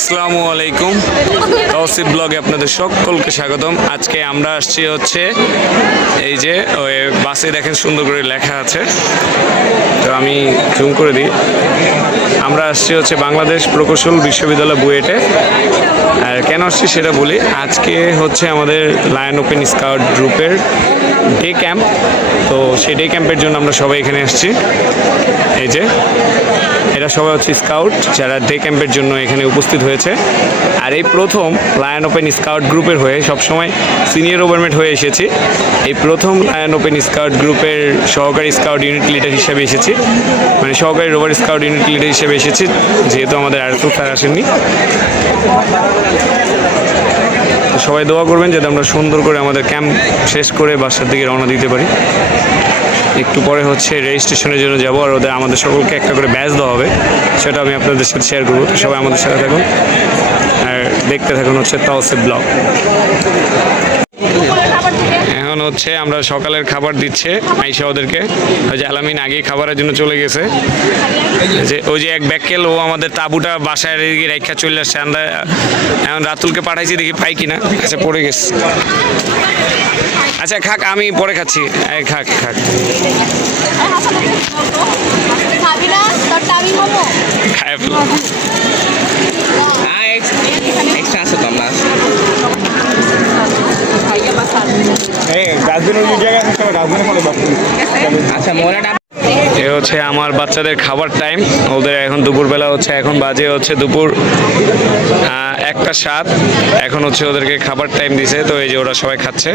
আসসালামু আলাইকুম, তৌসিফ ব্লগে আপনাদের সকলকে স্বাগতম। আজকে আমরা আসছি হচ্ছে এই যে ওই বাসে দেখেন সুন্দর করে লেখা আছে, তো আমি জুম করে দিই। আমরা আসছি হচ্ছে বাংলাদেশ প্রকৌশল বিশ্ববিদ্যালয় বুয়েটে। আর কেন আসছি সেটা বলি। আজকে হচ্ছে আমাদের লায়ন ওপেন স্কাউট গ্রুপের ডে ক্যাম্প, তো সেই ডে ক্যাম্পের জন্য আমরা সবাই এখানে আসছি। এই যে এরা সবাই হচ্ছে স্কাউট যারা ডে ক্যাম্পের জন্য এখানে উপস্থিত হয়েছে। আর এই প্রথম লায়ন ওপেন স্কাউট গ্রুপের হয়ে সবসময় সিনিয়র ওভারমেট হয়ে এসেছি। এই প্রথম লায়ন ওপেন স্কাউট গ্রুপের সহকারী স্কাউট ইউনিট লিডার হিসেবে এসেছি, মানে সহকারী রোভার স্কাউট ইউনিট লিডার হিসেবে এসেছি, যেহেতু আমাদের আরেকটু স্যার আসেননি। সবাই দোয়া করবেন যাতে আমরা সুন্দর করে আমাদের ক্যাম্প শেষ করে বাসার দিকে রওনা দিতে পারি। একটু পরে হচ্ছে রেজিস্ট্রেশনের জন্য যাবো, আর ওদের আমাদের সকলকে একটা করে ব্যাচ দেওয়া হবে, সেটা আমি আপনাদের সাথে শেয়ার করবো। সবাই আমাদের সাথে থাকুন আর দেখতে থাকুন হচ্ছে তৌসিফ ব্লগ। এখন হচ্ছে আমরা সকালের খাবার দিচ্ছে আইসা ওদেরকে। ওই যে আলামিন আগেই খাবারের জন্য চলে গেছে। যে ওই যে এক ব্যাকেল ও আমাদের তাঁবুটা বাসায় রেখা চলে আসছে। আমরা এখন রাতুলকে পাঠাইছি, দেখি পাই কিনা। আচ্ছা পড়ে গেছে, আচ্ছা খাক, আমি পরে খাচ্ছি। খাক খাক খায় ফেলো। এ হচ্ছে আমার বাচ্চাদের খাবার টাইম। ওদের এখন দুপুরবেলা হচ্ছে, এখন বাজে হচ্ছে দুপুর 1টা 7। এখন হচ্ছে ওদেরকে খাবার টাইম দিছে, তো এই যে ওরা সবাই খাচ্ছে।